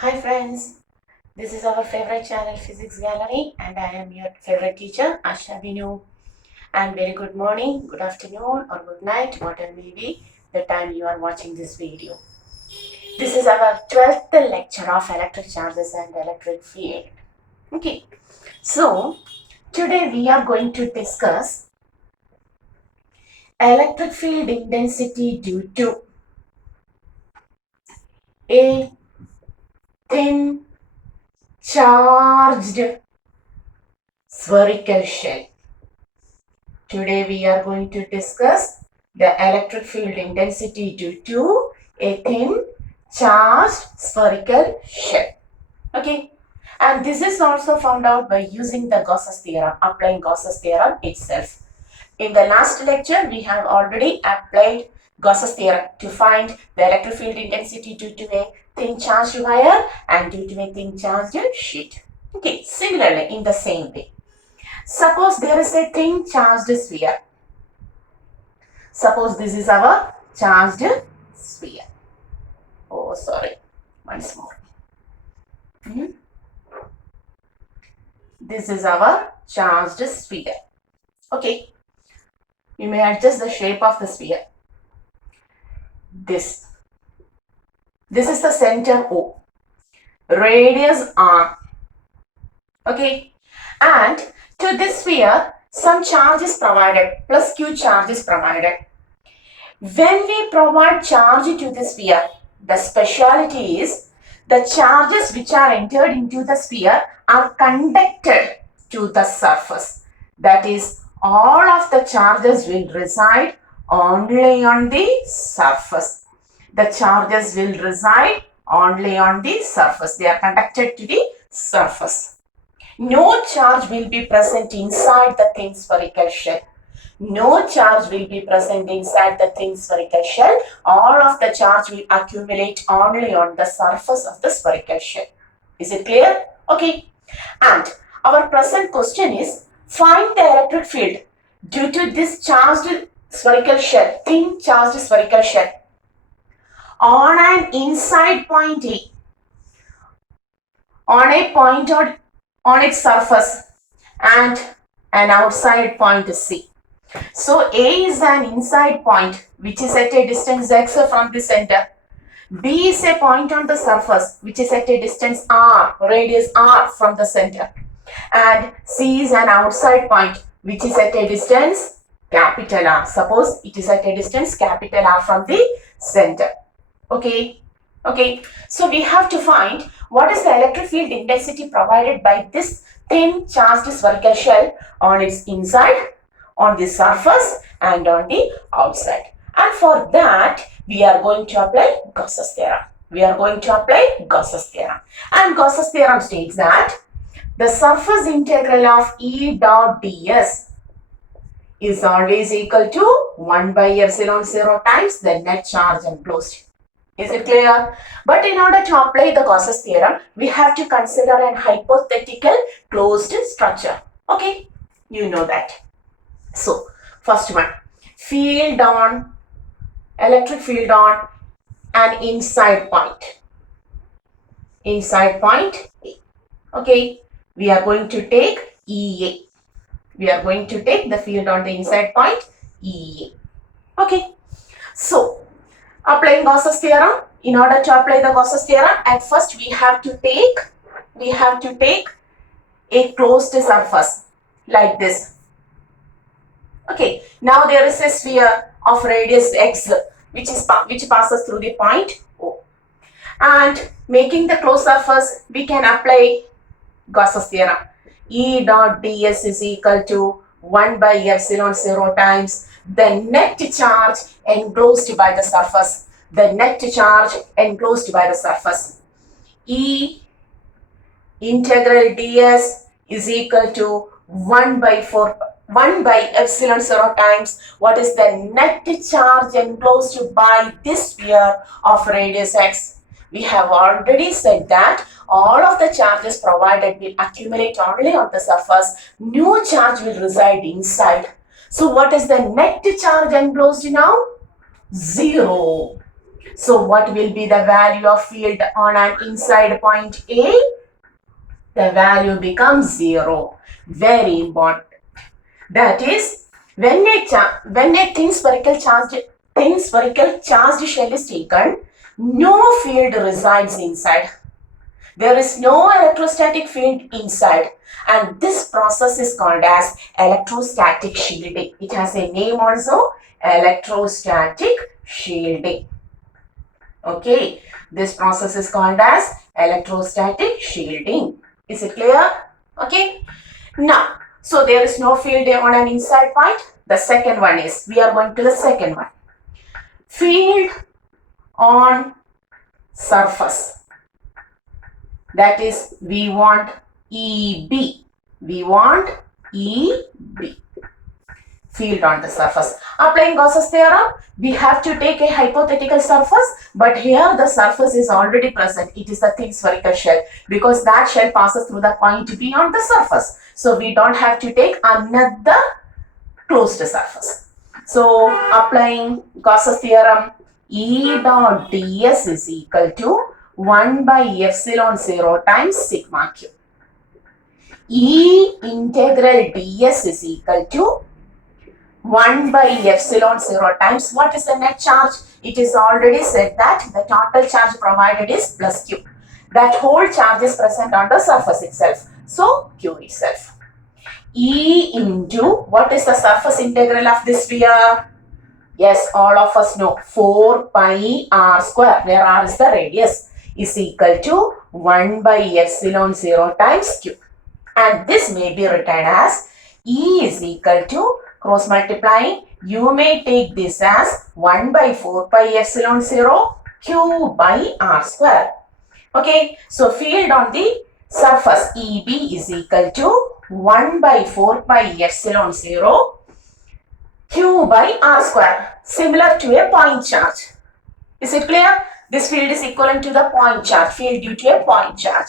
Hi friends, this is our favorite channel Physics Gallery and I am your favorite teacher Asha Binu. And very good morning, good afternoon or good night, whatever may be the time you are watching this video. This is our 12th lecture of electric charges and electric field. Okay, so today we are going to discuss electric field intensity due to a thin charged spherical shell. Today we are going to discuss the electric field intensity due to a thin charged spherical shell. Okay, and this is also found out by using the Gauss theorem, applying Gauss theorem itself. In the last lecture, we have already applied Gauss theorem to find the electric field intensity due to a thin charged wire and due to a thin charged sheet. Okay, similarly in the same way. Suppose there is a thin charged sphere. Suppose this is our charged sphere. Oh, sorry. Once more. This is our charged sphere. Okay. You may adjust the shape of the sphere. This is the center O. Radius R. Okay. And to this sphere, some charge is provided, plus Q charge is provided. When we provide charge to the sphere, the speciality is the charges which are entered into the sphere are conducted to the surface. That is, all of the charges will reside only on the surface. The charges will reside only on the surface. They are conducted to the surface. No charge will be present inside the thin spherical shell. No charge will be present inside the thin spherical shell. All of the charge will accumulate only on the surface of the spherical shell. Is it clear? Okay. And our present question is, find the electric field due to this charged spherical shell, thin charged spherical shell, on an inside point A, on a point on its surface, and an outside point C. So A is an inside point which is at a distance x from the center. B is a point on the surface which is at a distance r, radius r from the center. And C is an outside point which is at a distance capital R. Suppose it is at a distance capital R from the center. Okay. Okay. So we have to find what is the electric field intensity provided by this thin charged spherical shell on its inside, on the surface and on the outside. And for that, we are going to apply Gauss theorem. We are going to apply Gauss theorem. And Gauss theorem states that the surface integral of E dot ds is always equal to 1 by epsilon 0 times the net charge enclosed. Is it clear? But in order to apply the Gauss theorem, we have to consider an hypothetical closed structure. Okay, you know that. So, first one, electric field on an inside point. Inside point A. Okay, we are going to take EA. We are going to take the field on the inside point EA. Okay, so applying Gauss theorem. In order to apply the Gauss theorem, at first we have to take a closed surface like this. Okay, now there is a sphere of radius x which passes through the point O. And making the closed surface, we can apply Gauss theorem. E dot ds is equal to 1 by epsilon 0 times the net charge enclosed by the surface. The net charge enclosed by the surface. E integral ds is equal to 1 by epsilon 0 times what is the net charge enclosed by this sphere of radius x. We have already said that all of the charges provided will accumulate only on the surface. No charge will reside inside. So what is the net charge enclosed now? 0. So what will be the value of field on an inside point A? The value becomes 0. Very important. That is, when a thin spherical charged shell is taken, no field resides inside. There is no electrostatic field inside, and this process is called as electrostatic shielding. It has a name also, electrostatic shielding. Okay, this process is called as electrostatic shielding. Is it clear? Okay. Now, so there is no field on an inside point. The second one is, we are going to the second one. Field on surface. That is, we want EB. We want EB. Field on the surface. Applying Gauss's theorem, we have to take a hypothetical surface, but here the surface is already present. It is the thin spherical shell, because that shell passes through the point B on the surface. So we don't have to take another closed surface. So applying Gauss's theorem, E dot ds is equal to 1 by epsilon 0 times sigma q. E integral ds is equal to 1 by epsilon 0 times, what is the net charge? It is already said that the total charge provided is plus q. That whole charge is present on the surface itself. So q itself. E into, what is the surface integral of this sphere? Yes, all of us know, 4 pi r square, where r is the radius, is equal to 1 by epsilon 0 times q. And this may be written as E is equal to, cross multiplying, you may take this as 1 by 4 pi epsilon 0 q by r square. Okay, so field on the surface EB is equal to 1 by 4 pi epsilon 0 q by r square, similar to a point charge. Is it clear? This field is equivalent to the point charge, field due to a point charge.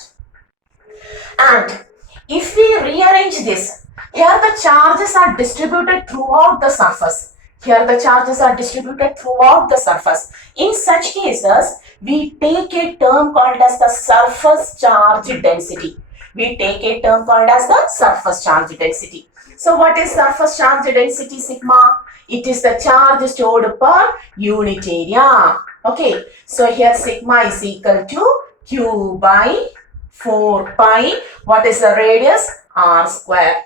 And if we rearrange this, here the charges are distributed throughout the surface. Here the charges are distributed throughout the surface. In such cases, we take a term called as the surface charge density. We take a term called as the surface charge density. So what is surface charge density, sigma? It is the charge stored per unit area. Okay, so here sigma is equal to q by 4 pi, what is the radius? R square.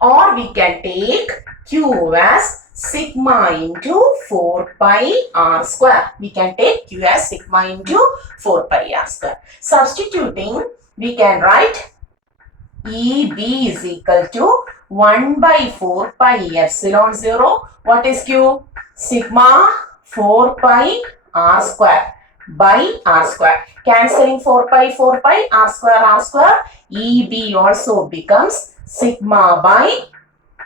Or we can take q as sigma into 4 pi r square. We can take q as sigma into 4 pi r square. Substituting, we can write EB is equal to 1 by 4 pi epsilon 0. What is q? Sigma 4 pi r square by r square. Cancelling 4 pi r square, EB also becomes sigma by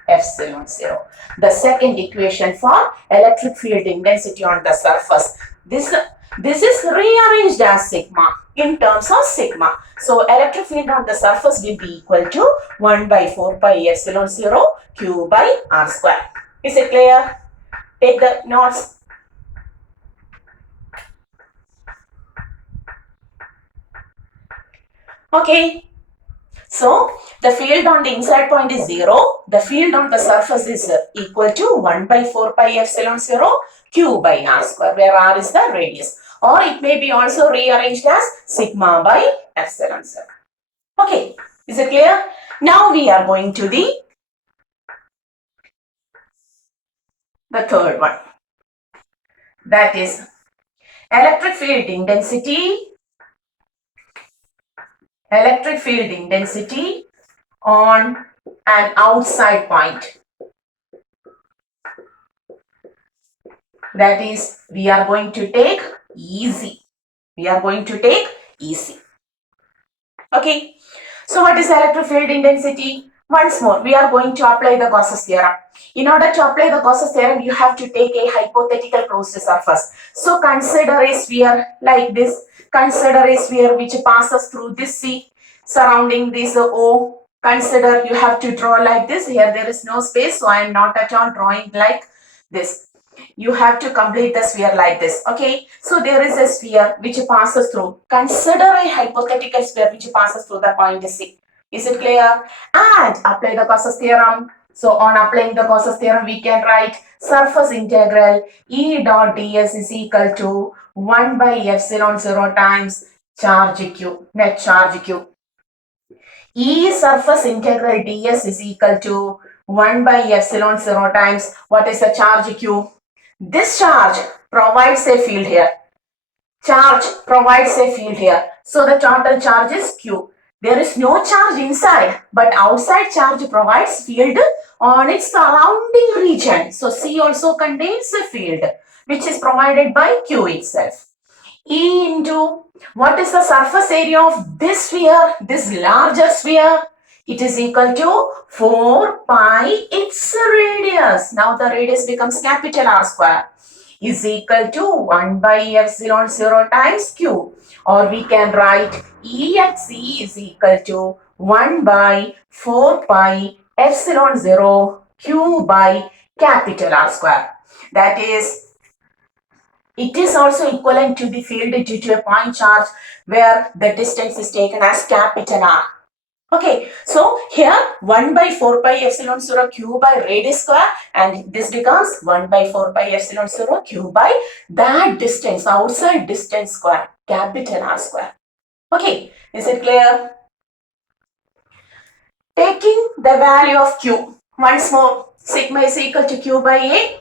epsilon 0. The second equation for electric field intensity on the surface. This is rearranged as sigma in terms of sigma. So electric field on the surface will be equal to 1 by 4 pi epsilon 0 q by r square. Is it clear? Take the notes. Okay. So the field on the inside point is 0. The field on the surface is equal to 1 by 4 pi epsilon 0 q by r square, where r is the radius. Or it may be also rearranged as sigma by epsilon 0. Okay, is it clear? Now we are going to the third one. That is electric field intensity. Electric field intensity on an outside point. That is, we are going to take easy. We are going to take easy. Okay. So what is electric field intensity? Once more, we are going to apply the Gauss's theorem. In order to apply the Gauss's theorem, you have to take a hypothetical closed surface. So consider a sphere like this. Consider a sphere which passes through this C, surrounding this O. Consider you have to draw like this. Here there is no space, so I am not at all drawing like this. You have to complete the sphere like this. Okay, so there is a sphere which passes through. Consider a hypothetical sphere which passes through the point C. Is it clear? And apply the Gauss theorem. So on applying the Gauss theorem, we can write surface integral E dot ds is equal to 1 by epsilon 0 times charge q, net charge q. E surface integral ds is equal to 1 by epsilon 0 times, what is the charge q? This charge provides a field here. Charge provides a field here. So the total charge is q. There is no charge inside, but outside charge provides field on its surrounding region. So C also contains a field which is provided by q itself. E into what is the surface area of this sphere, this larger sphere? It is equal to 4 pi its radius. Now the radius becomes capital R square is equal to 1 by epsilon 0 times q. Or we can write E at C is equal to 1 by 4 pi epsilon 0 q by capital R square. That is, it is also equivalent to the field due to a point charge where the distance is taken as capital R. Okay, so here 1 by 4 pi epsilon 0 q by radius square, and this becomes 1 by 4 pi epsilon 0 q by that distance, outside distance square, capital R square. Okay, is it clear? Taking the value of q, once more, sigma is equal to q by a.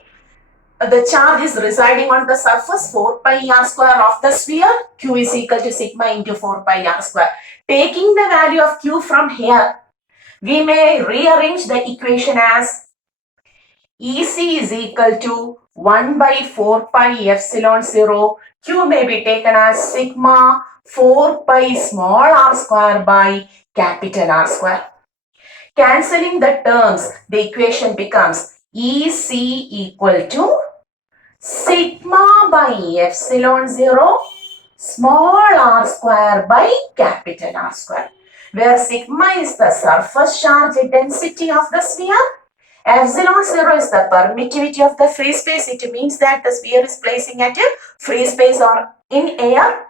The charge is residing on the surface 4 pi r square of the sphere. Q is equal to sigma into 4 pi r square. Taking the value of q from here, we may rearrange the equation as EC is equal to 1 by 4 pi epsilon 0. Q may be taken as sigma 4 pi small r square by capital R square. Cancelling the terms, the equation becomes EC equal to sigma by epsilon 0 small r square by capital R square, where sigma is the surface charge density of the sphere, epsilon 0 is the permittivity of the free space. It means that the sphere is placing at a free space or in air.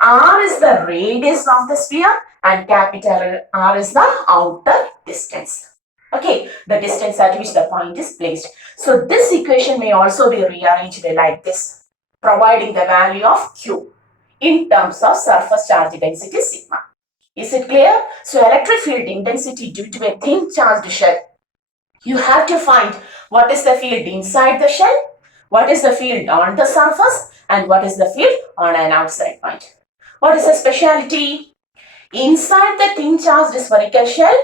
R is the radius of the sphere and capital R is the outer distance. Okay, the distance at which the point is placed. So this equation may also be rearranged like this, providing the value of Q in terms of surface charge density sigma. Is it clear? So electric field intensity due to a thin charged shell. You have to find what is the field inside the shell, what is the field on the surface, and what is the field on an outside point. What is the speciality? Inside the thin charged spherical shell,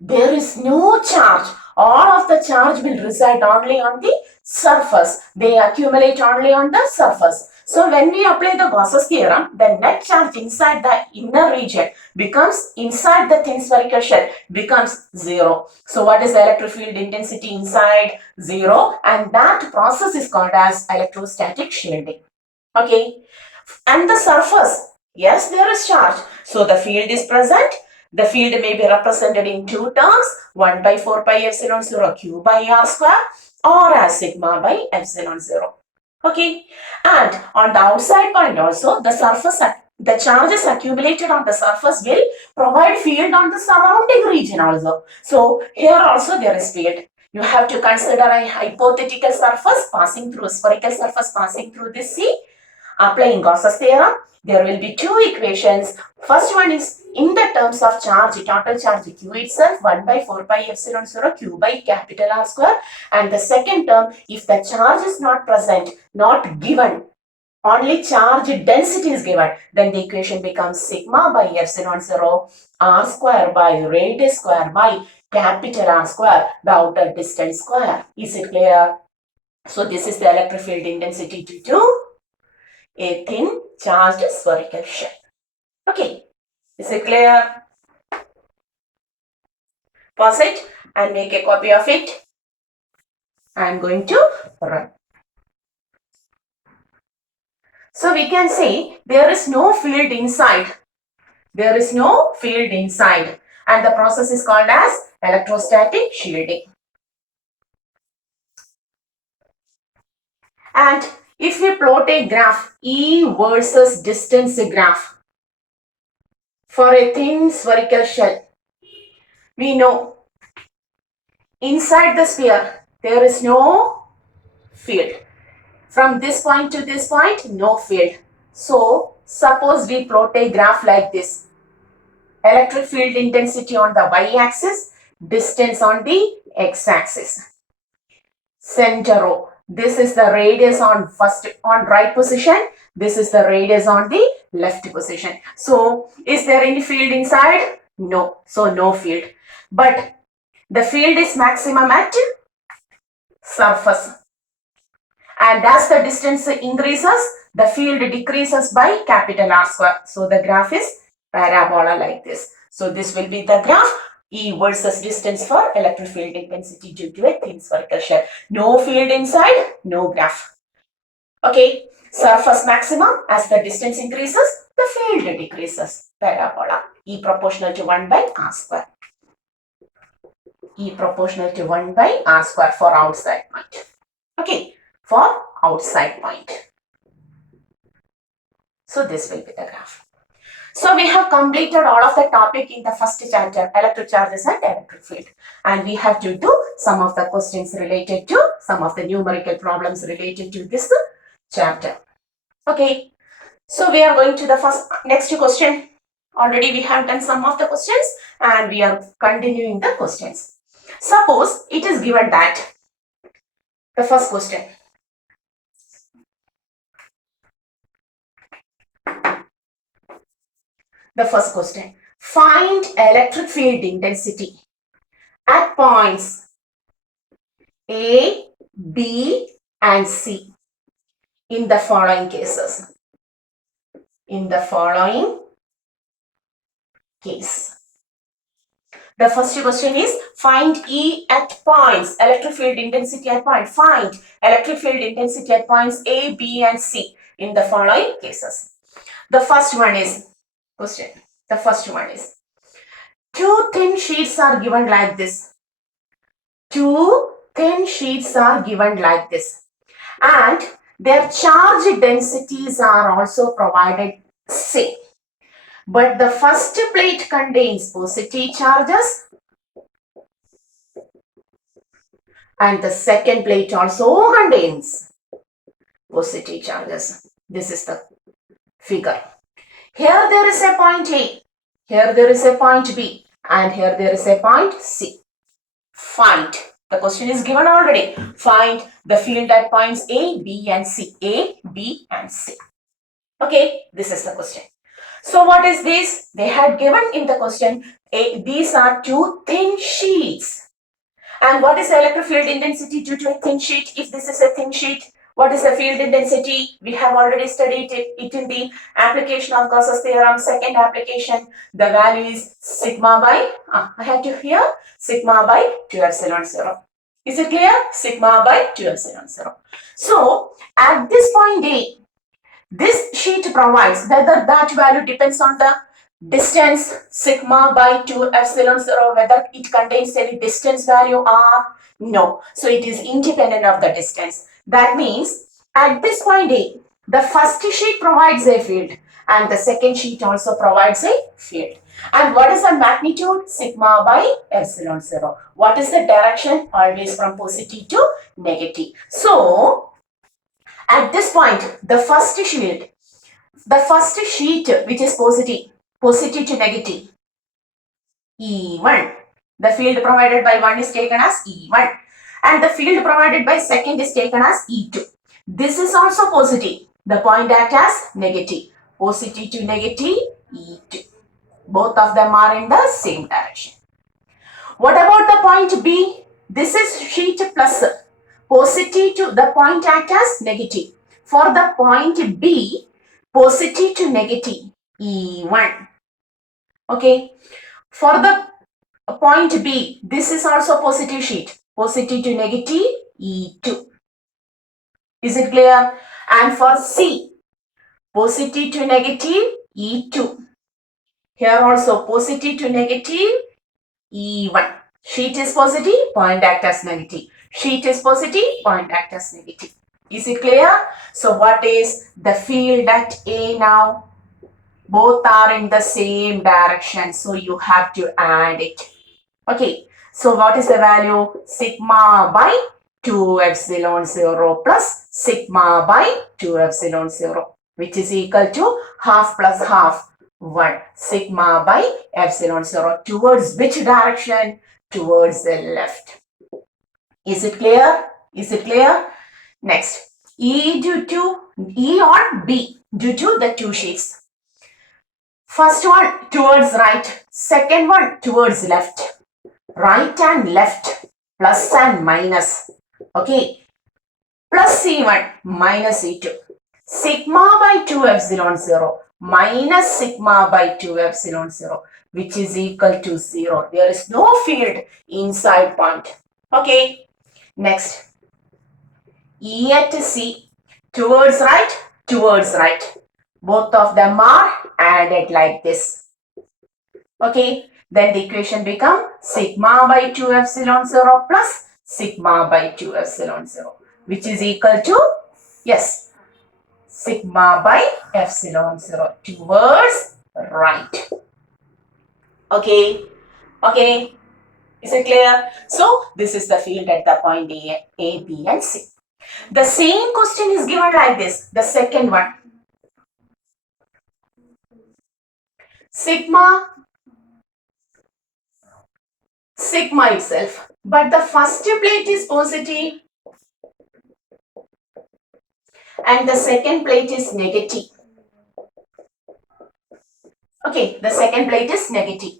there is no charge. All of the charge will reside only on the surface. They accumulate only on the surface. So when we apply the Gauss theorem, the net charge inside the inner region becomes, inside the thin spherical shell, becomes 0. So what is the electric field intensity inside? 0. And that process is called as electrostatic shielding. Okay. And the surface, yes, there is charge. So the field is present. The field may be represented in two terms, 1 by 4 pi epsilon 0 q by r square or as sigma by epsilon 0. Okay. And on the outside point also, the surface, the charges accumulated on the surface will provide field on the surrounding region also. So here also there is field. You have to consider a hypothetical surface passing through, spherical surface passing through this C. Applying Gauss theorem, there will be two equations. First one is in the terms of charge, total charge q itself, 1 by 4 pi epsilon 0 q by capital R square. And the second term, if the charge is not present, not given, only charge density is given, then the equation becomes sigma by epsilon 0 r square by radius square by capital R square, the outer distance square. Is it clear? So this is the electric field intensity due to a thin charged spherical shell. Okay, is it clear? Pause it and make a copy of it. I am going to run. So we can say there is no field inside. There is no field inside, and the process is called as electrostatic shielding. And if we plot a graph, E versus distance graph for a thin spherical shell, we know inside the sphere there is no field. From this point to this point, no field. So suppose we plot a graph like this. Electric field intensity on the y-axis, distance on the x-axis. Center O. This is the radius on right position. This is the radius on the left position. So is there any field inside? No. So no field. But the field is maximum at surface. And as the distance increases, the field decreases by capital R square. So the graph is parabola like this. So this will be the graph E versus distance for electric field intensity due to a thin spherical shell. No field inside, no graph. Okay, surface maximum, as the distance increases, the field decreases. Parabola E proportional to 1 by R square. E proportional to 1 by R square for outside point. Okay, for outside point. So this will be the graph. So we have completed all of the topic in the first chapter, electric charges and electric field. And we have to do some of the questions related to, some of the numerical problems related to this chapter. Okay. So we are going to the next question. Already we have done some of the questions and we are continuing the questions. Suppose it is given that the first question. The first question. Find electric field intensity at points A, B and C in the following cases. In the following case. The first question is find E at points, electric field intensity at point. Find electric field intensity at points A, B and C in the following cases. The first one is question. The first one is two thin sheets are given like this. Two thin sheets are given like this. And their charge densities are also provided same. But the first plate contains positive charges and the second plate also contains positive charges. This is the figure. Here there is a point A, here there is a point B, and here there is a point C. Find. The question is given already. Find the field at points A, B and C. A, B and C. Okay, this is the question. So what is this? They had given in the question, these are two thin sheets. And what is the electric field intensity due to a thin sheet? If this is a thin sheet, what is the field intensity? We have already studied it in the application of Gauss Theorem, second application. The value is sigma by, I have to here, sigma by 2 epsilon 0. Is it clear? Sigma by 2 epsilon 0. So, at this point A, this sheet provides whether that value depends on the distance sigma by 2 epsilon 0, whether it contains any distance value or no. So it is independent of the distance. That means at this point A, the first sheet provides a field and the second sheet also provides a field. And what is the magnitude? Sigma by epsilon 0. What is the direction? Always from positive to negative. So at this point, the first sheet which is positive to negative, E1. The field provided by 1 is taken as E1 and the field provided by second is taken as E2. This is also positive. The point act as negative. Positive to negative, E2. Both of them are in the same direction. What about the point B? This is sheet plus. Positive to the point act as negative. For the point B, positive to negative, E1. Okay. For the point B, this is also positive sheet. Positive to negative, E2. Is it clear? And for C, positive to negative, E2. Here also positive to negative, E1. Sheet is positive, point act as negative. Sheet is positive, point act as negative. Is it clear? So what is the field at A now? Both are in the same direction, so you have to add it. Okay, so what is the value? Sigma by 2 epsilon 0 plus sigma by 2 epsilon 0, which is equal to half plus half, 1. Sigma by epsilon 0 towards which direction? Towards the left. Is it clear? Is it clear? Next, E due to E or B due to the two sheets. First one towards right, second one towards left. Right and left, plus and minus. Okay, plus C1 minus C2. Sigma by 2 epsilon 0 minus sigma by 2 epsilon 0, which is equal to 0. There is no field inside point. Okay, next. E at C, towards right, towards right. Both of them are added like this. Okay, then the equation become sigma by 2 epsilon 0 plus sigma by 2 epsilon 0, which is equal to, yes, sigma by epsilon 0 towards right. Okay, okay, is it clear? So, this is the field at the point A, B and C. The same question is given like this, the second one. Sigma itself, but the first plate is positive and the second plate is negative. Okay, the second plate is negative.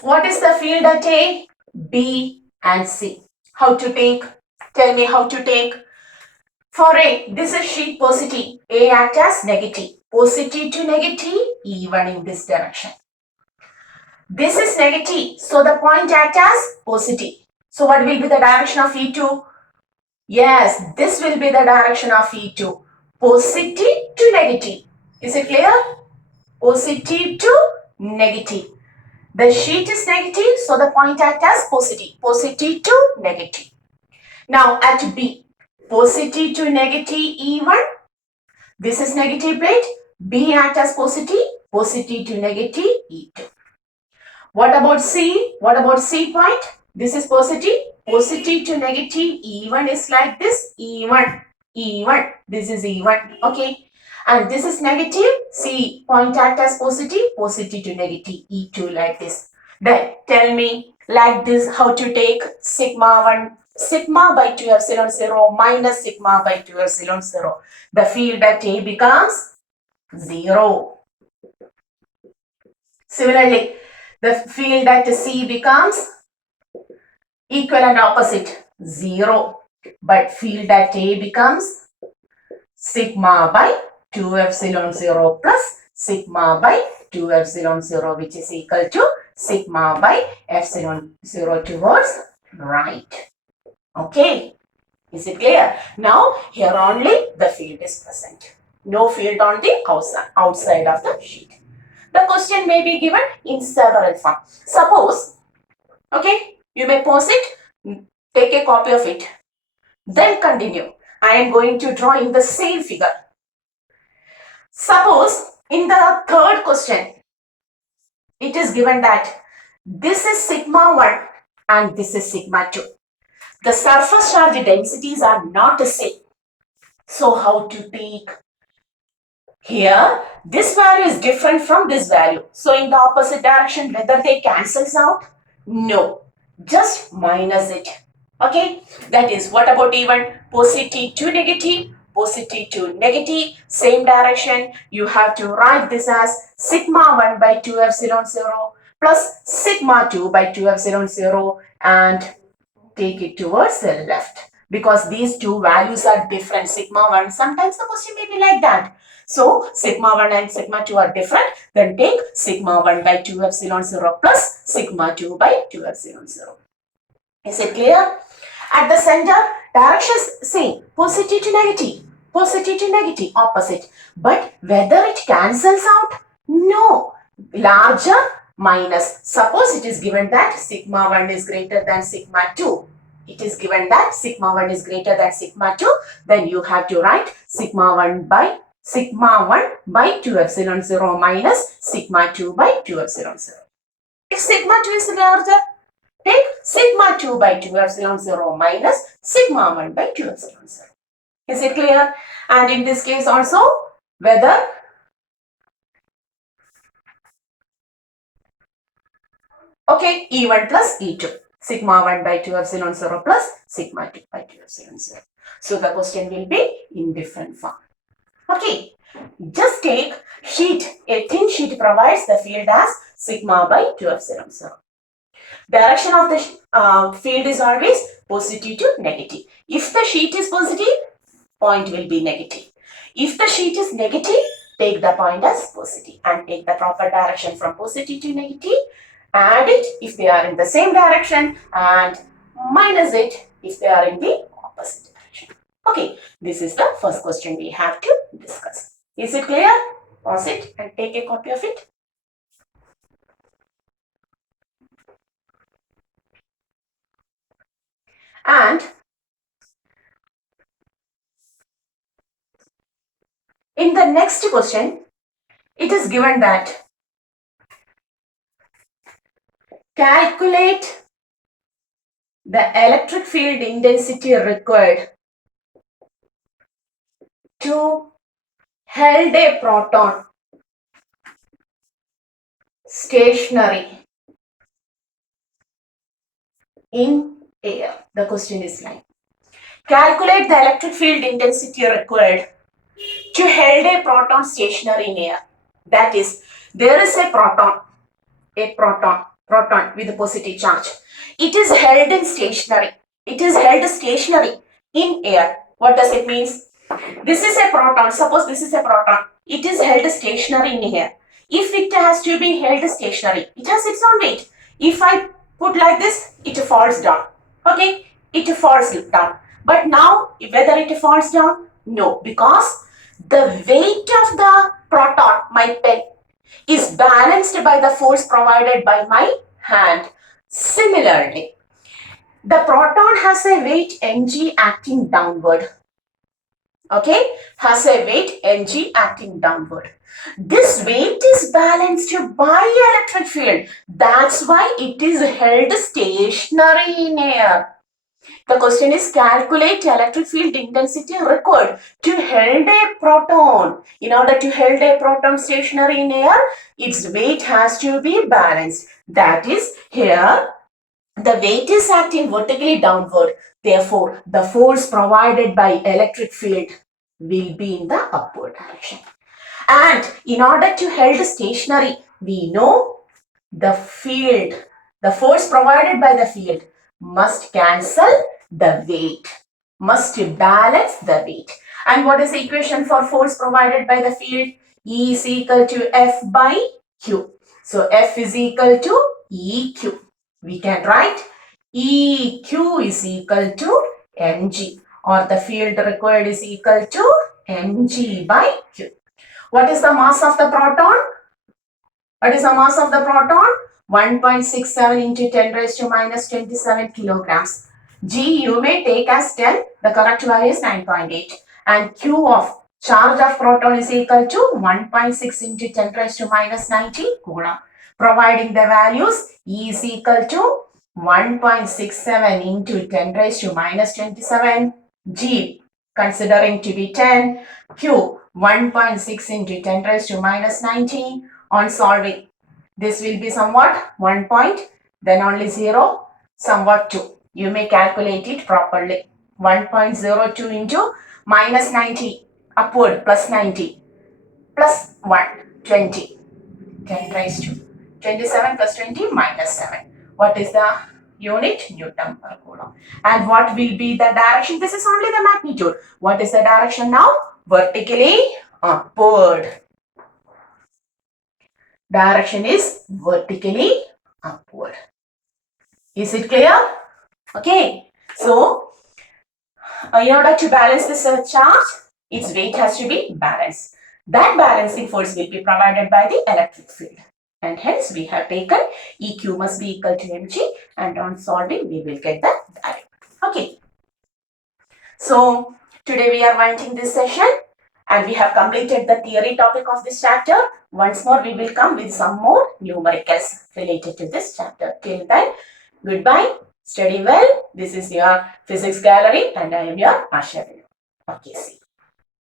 What is the field at A, B and C? How to take? Tell me how to take. For A, this is sheet positive. A act as negative. Positive to negative, even in this direction. This is negative, so the point act as positive. So what will be the direction of E2? Yes, this will be the direction of E2. Positive to negative. Is it clear? Positive to negative. The sheet is negative, so the point act as positive. Positive to negative. Now at B, positive to negative even. This is negative plate. B act as positive. Positive to negative E2. What about C? What about C point? This is positive. Positive to negative even is like this. Even. Even. This is even. Okay. And this is negative. C point act as positive. Positive to negative E2 like this. Then tell me like this how to take sigma 1. Sigma by 2 epsilon 0 minus sigma by 2 epsilon 0. The field at A becomes 0. Similarly, the field at C becomes equal and opposite, 0. But field at A becomes sigma by 2 epsilon 0 plus sigma by 2 epsilon 0, which is equal to sigma by epsilon 0 towards right. Okay, is it clear? Now, here only the field is present. No field on the outside of the sheet. The question may be given in several forms. Suppose, okay, you may pause it, take a copy of it, then continue. I am going to draw in the same figure. Suppose in the third question, it is given that this is sigma 1 and this is sigma 2. The surface charge densities are not the same. So how to take? Here, this value is different from this value. So in the opposite direction, whether they cancels out? No, just minus it. Okay, that is, what about even positive to negative? Positive to negative, same direction. You have to write this as sigma 1 by 2 epsilon 0 plus sigma 2 by 2 epsilon 0 and take it towards the left. Because these two values are different, sigma 1, sometimes the question may be like that. So, sigma 1 and sigma 2 are different, then take sigma 1 by 2 epsilon 0 plus sigma 2 by 2 epsilon 0. Is it clear? At the center, directions same, positive to negative, opposite. But whether it cancels out? No. Larger minus. Suppose it is given that sigma 1 is greater than sigma 2. it is given that sigma 1 is greater than sigma 2, then you have to write sigma 1 by 2 epsilon 0 minus sigma 2 by 2 epsilon 0. If sigma 2 is larger, take sigma 2 by 2 epsilon 0 minus sigma 1 by 2 epsilon 0. Is it clear? And in this case also, whether okay, E1 plus E2. Sigma 1 by 2 epsilon 0 plus sigma 2 by 2 epsilon 0. So the question will be in different form. Okay, just take sheet. A thin sheet provides the field as sigma by 2 epsilon 0. Direction of the field is always positive to negative. If the sheet is positive, point will be negative. If the sheet is negative, take the point as positive and take the proper direction from positive to negative. Add it if they are in the same direction and minus it if they are in the opposite direction. Okay, this is the first question we have to discuss. Is it clear? Pause it and take a copy of it. And in the next question, it is given that calculate the electric field intensity required to hold a proton stationary in air. The question is like, calculate the electric field intensity required to hold a proton stationary in air. That is, there is a proton with a positive charge. It is held in stationary. It is held stationary in air. What does it mean? This is a proton. Suppose this is a proton. It is held stationary in air. If it has to be held stationary, it has its own weight. If I put like this, it falls down. Okay, it falls down. But now, whether it falls down? No, because the weight of the proton, my pen, is balanced by the force provided by my hand. Similarly, the proton has a weight mg acting downward. Okay, has a weight mg acting downward. This weight is balanced by electric field. That's why it is held stationary in air. The question is, calculate electric field intensity required to hold a proton. In order to hold a proton stationary in air, its weight has to be balanced. That is, here the weight is acting vertically downward. Therefore, the force provided by electric field will be in the upward direction. And in order to hold stationary, we know the force provided by the field must cancel the weight, must balance the weight. And what is the equation for force provided by the field? E is equal to F by Q. So F is equal to EQ. We can write EQ is equal to mg, or the field required is equal to mg by Q. What is the mass of the proton? What is the mass of the proton? 1.67 into 10 raised to minus 27 kilograms. G you may take as 10. The correct value is 9.8. And Q of charge of proton is equal to 1.6 into 10 raised to minus 90 coulomb. Providing the values, E is equal to 1.67 into 10 raised to minus 27. G considering to be 10. Q 1.6 into 10 raised to minus 90. On solving, this will be somewhat 1 point, then only 0, somewhat 2. You may calculate it properly. 1.02 into minus 90, upward plus 90, plus 1, 20. 10 raised to 27 plus 20 minus 7. What is the unit? Newton per coulomb. And what will be the direction? This is only the magnitude. What is the direction now? Vertically upward. Direction is vertically upward. Is it clear? Okay. So, in order to balance this charge, its weight has to be balanced. That balancing force will be provided by the electric field. And hence, we have taken EQ must be equal to mg, and on solving, we will get the value. Okay. So today we are winding this session and we have completed the theory topic of this chapter. Once more we will come with some more numericals related to this chapter. Till then, goodbye. Study well. This is your physics gallery and I am your Asha. Okay, see you.